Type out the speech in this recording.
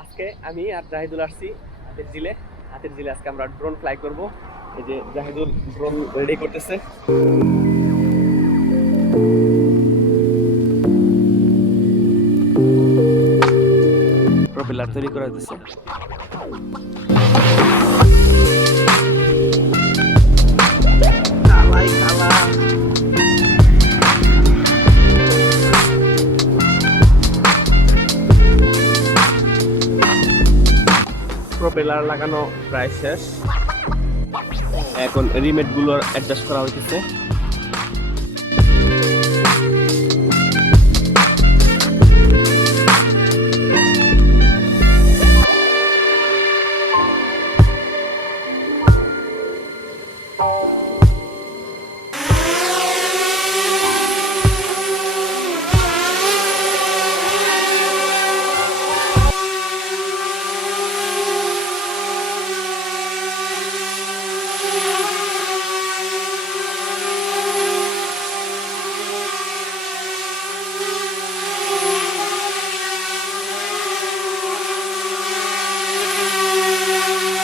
আজকে আমি আর জাহিদুল আসছি হাতিরঝিলে। হাতিরঝিলে আজকে আমরা ড্রোন ফ্লাই করব। এই যে জাহিদুল ড্রোন রেডি করতেছে। প্রপেলার তৈরি করা হইতেছে। প্রপেলার লাগানো প্রায় শেষ, এখন রিমেট গুলো অ্যাডজাস্ট করা হইতেছে।